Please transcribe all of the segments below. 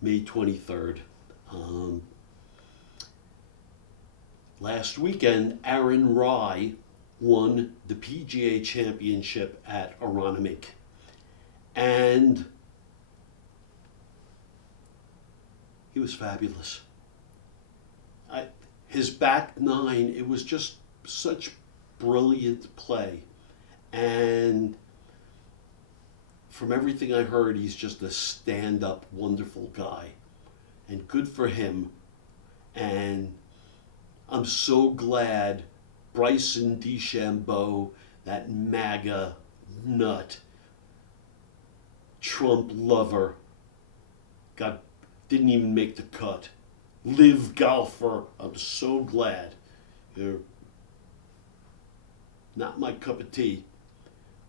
May 23rd. Last weekend, Aaron Rai won the PGA championship at Aronimink. And he was fabulous. His back nine, it was just such brilliant play. And from everything I heard, he's just a stand-up, wonderful guy. And good for him. And I'm so glad Bryson DeChambeau, that MAGA nut, Trump lover, didn't even make the cut. Live golfer. I'm so glad. You're not my cup of tea.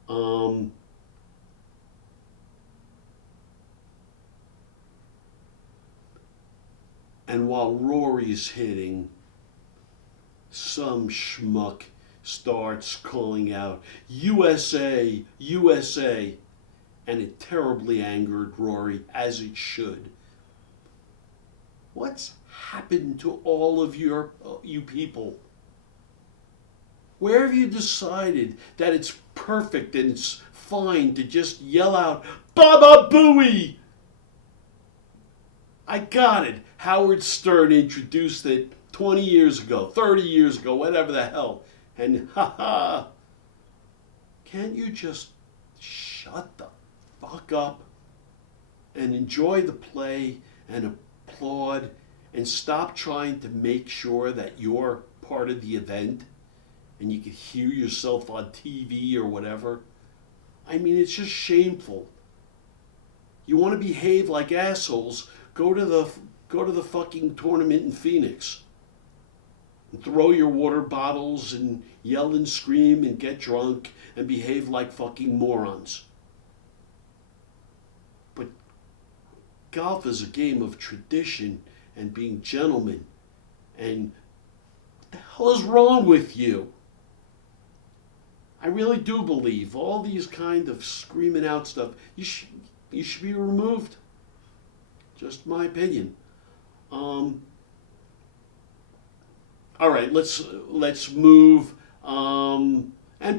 And while Rory's hitting, some schmuck starts calling out, USA, USA. And it terribly angered Rory, as it should. What's happened to all of you people? Where have you decided that it's perfect and it's fine to just yell out, Baba Booey? I got it. Howard Stern introduced it 20 years ago, 30 years ago, whatever the hell. And can't you just shut the fuck up and enjoy the play and applaud and stop trying to make sure that you're part of the event and you can hear yourself on TV or whatever? I mean, it's just shameful. You want to behave like assholes, go to the fucking tournament in Phoenix. And throw your water bottles and yell and scream and get drunk and behave like fucking morons. But golf is a game of tradition and being gentlemen. And what the hell is wrong with you? I really do believe all these kind of screaming out stuff, you should be removed. Just my opinion. All right, let's move. And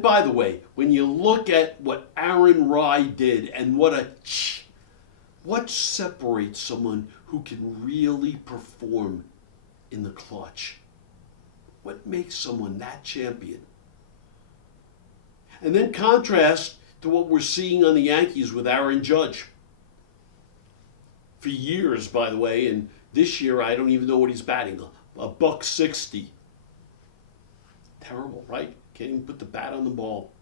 by the way, when you look at what Aaron Rai did and what separates someone who can really perform in the clutch? What makes someone that champion? And then contrast to what we're seeing on the Yankees with Aaron Judge. For years, by the way, and this year I don't even know what he's batting. A $160. Terrible, right? Can't even put the bat on the ball.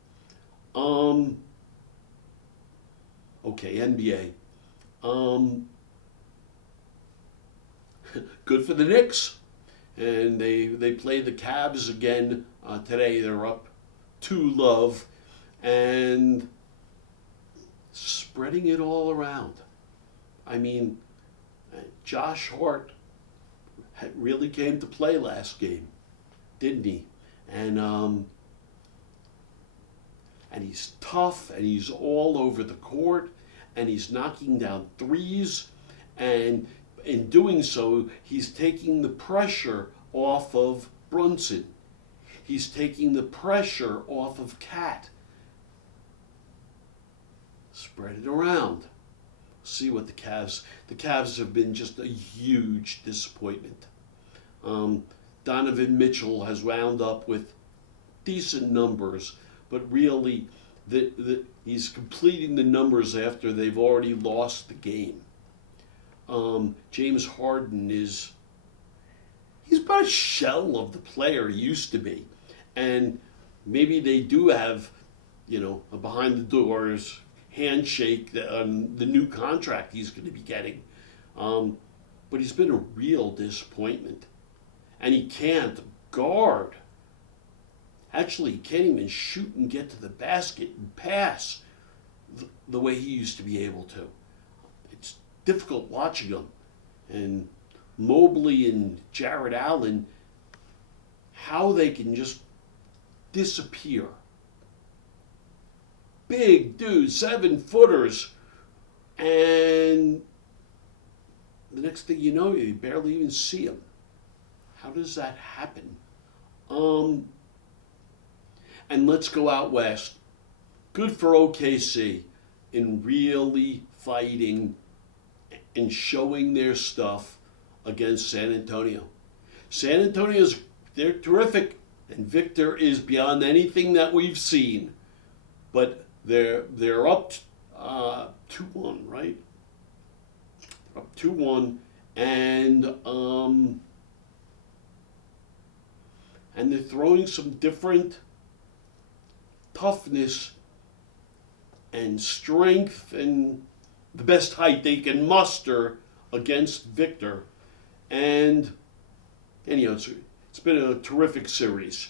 Okay, NBA. Good for the Knicks. And they play the Cavs again today. They're up 2-0 and spreading it all around. I mean, Josh Hart really came to play last game, didn't he? And he's tough, and he's all over the court, and he's knocking down threes, and in doing so, he's taking the pressure off of Brunson. He's taking the pressure off of Cat. Spread it around. See what the Cavs have been just a huge disappointment. Donovan Mitchell has wound up with decent numbers, but really he's completing the numbers after they've already lost the game. James Harden he's about a shell of the player he used to be. And maybe they do have, a behind the doors handshake on the new contract he's going to be getting. But he's been a real disappointment. And he can't guard. Actually, he can't even shoot and get to the basket and pass the way he used to be able to. It's difficult watching him. And Mobley and Jared Allen, how they can just disappear. Big dudes, 7-footers, and next thing you know, you barely even see them. How does that happen? And let's go out west. Good for OKC in really fighting and showing their stuff against San Antonio. San Antonio's, they're terrific, and Victor is beyond anything that we've seen. But they're up 2-1, right? Up 2-1, and they're throwing some different toughness and strength and the best height they can muster against Victor. And you know, it's been a terrific series.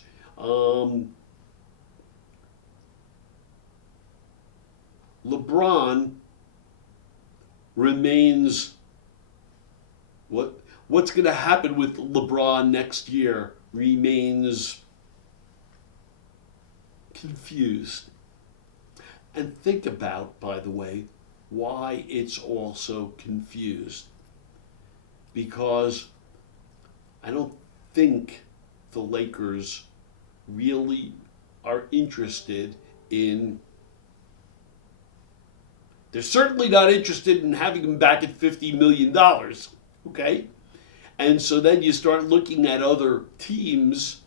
LeBron remains, what's going to happen with LeBron next year remains confused. And think about, by the way, why it's also confused. Because I don't think the Lakers really are interested in, they're certainly not interested in having him back at $50 million, okay? And so then you start looking at other teams,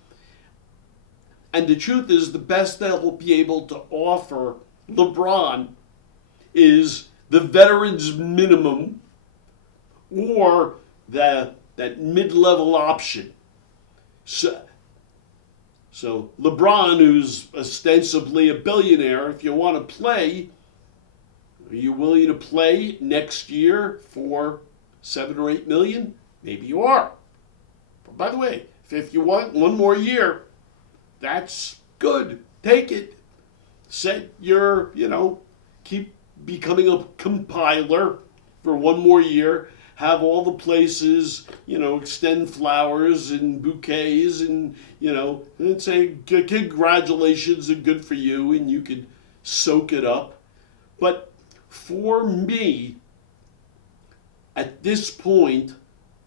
and the truth is the best they'll be able to offer LeBron is the veterans minimum or that mid-level option. So LeBron, who's ostensibly a billionaire, if you want to play, are you willing to play next year for $7 or $8 million? Maybe you are. But by the way, if you want one more year, that's good. Take it. Set your, keep becoming a compiler for one more year. Have all the places, extend flowers and bouquets and, and say congratulations and good for you, and you can soak it up. But for me, at this point,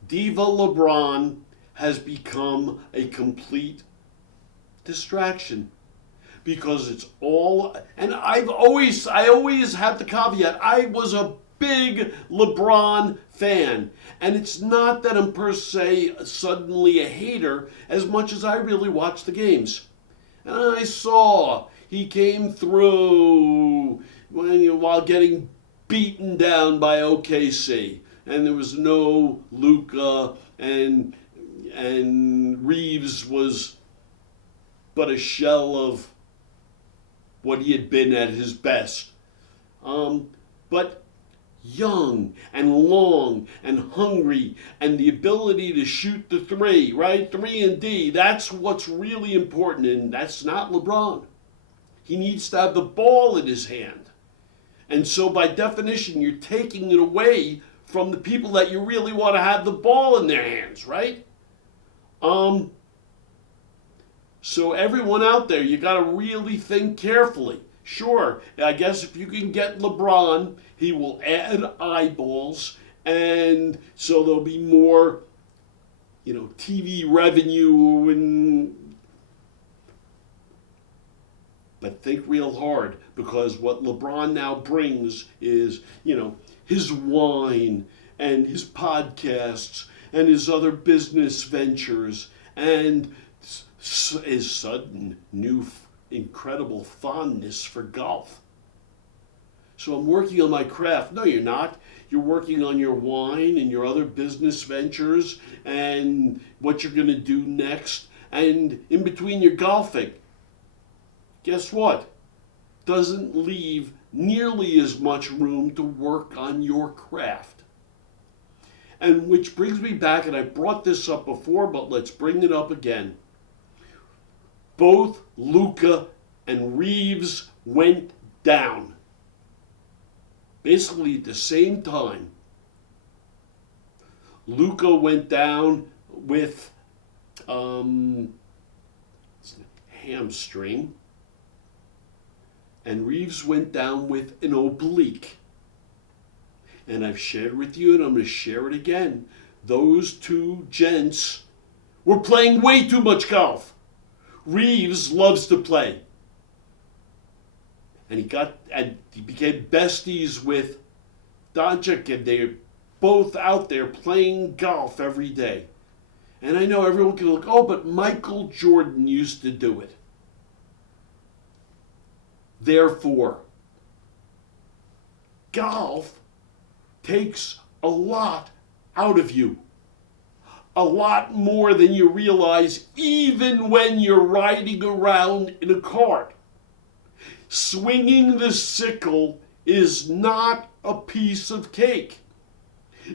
Diva LeBron has become a complete distraction. Because it's all, and I always have the caveat, I was a big LeBron fan. And it's not that I'm per se suddenly a hater as much as I really watched the games. And I saw he came through while getting beaten down by OKC. And there was no Luka, and Reeves was but a shell of what he had been at his best. But young and long and hungry and the ability to shoot the three, right? 3 and D, that's what's really important, and that's not LeBron. He needs to have the ball in his hand. And so by definition, you're taking it away from the people that you really want to have the ball in their hands, right? So everyone out there, you got to really think carefully. Sure, I guess if you can get LeBron, he will add eyeballs, and so there'll be more, TV revenue. But think real hard, because what LeBron now brings is, his wine and his podcasts and his other business ventures and his sudden new incredible fondness for golf. So I'm working on my craft. No, you're not. You're working on your wine and your other business ventures and what you're going to do next. And in between your golfing, guess what? Doesn't leave nearly as much room to work on your craft. And which brings me back, and I brought this up before, but let's bring it up again. Both Luka and Reeves went down. Basically at the same time. Luka went down with hamstring, and Reeves went down with an oblique. And I've shared with you, and I'm going to share it again. Those two gents were playing way too much golf. Reeves loves to play. And he became besties with Doncic, and they're both out there playing golf every day. And I know everyone can look, oh, but Michael Jordan used to do it. Therefore, golf takes a lot out of you. A lot more than you realize, even when you're riding around in a cart. Swinging the sickle is not a piece of cake,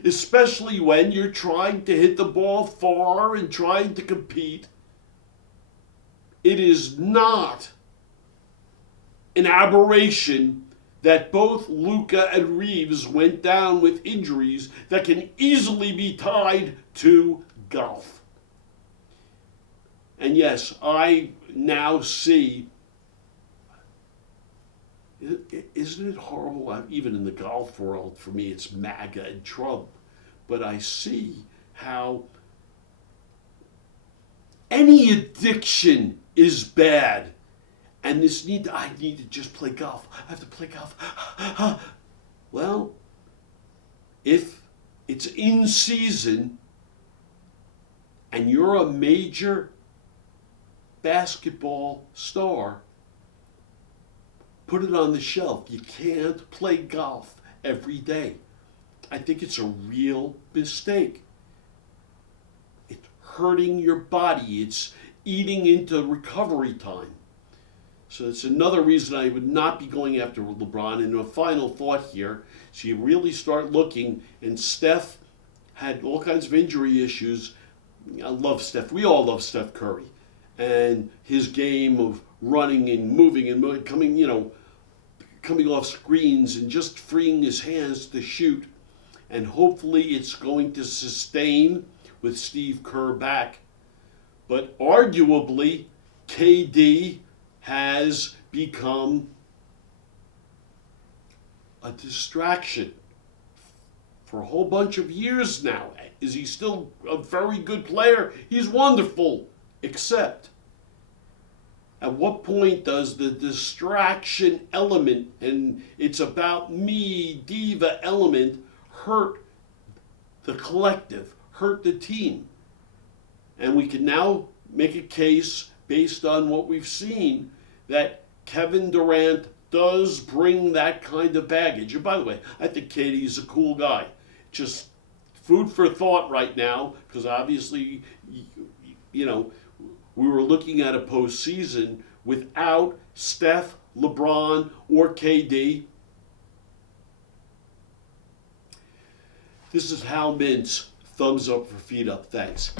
especially when you're trying to hit the ball far and trying to compete. It is not an aberration that both Luka and Reeves went down with injuries that can easily be tied to golf. And yes, I now see, isn't it horrible? Even in the golf world, for me, it's MAGA and Trump. But I see how any addiction is bad. And I need to just play golf. I have to play golf. Well, if it's in season and you're a major basketball star, put it on the shelf. You can't play golf every day. I think it's a real mistake. It's hurting your body. It's eating into recovery time. So it's another reason I would not be going after LeBron. And a final thought here, so you really start looking, and Steph had all kinds of injury issues. I love Steph. We all love Steph Curry. And his game of running and moving and coming off screens and just freeing his hands to shoot. And hopefully it's going to sustain with Steve Kerr back. But arguably, KD has become a distraction for a whole bunch of years now. Is he still a very good player? He's wonderful, except at what point does the distraction element, and it's about me, diva element, hurt the collective, hurt the team? And we can now make a case based on what we've seen that Kevin Durant does bring that kind of baggage. And by the way, I think KD's a cool guy. Just food for thought right now, because obviously, we were looking at a postseason without Steph, LeBron, or KD. This is Hal Mintz. Thumbs up for feet up. Thanks.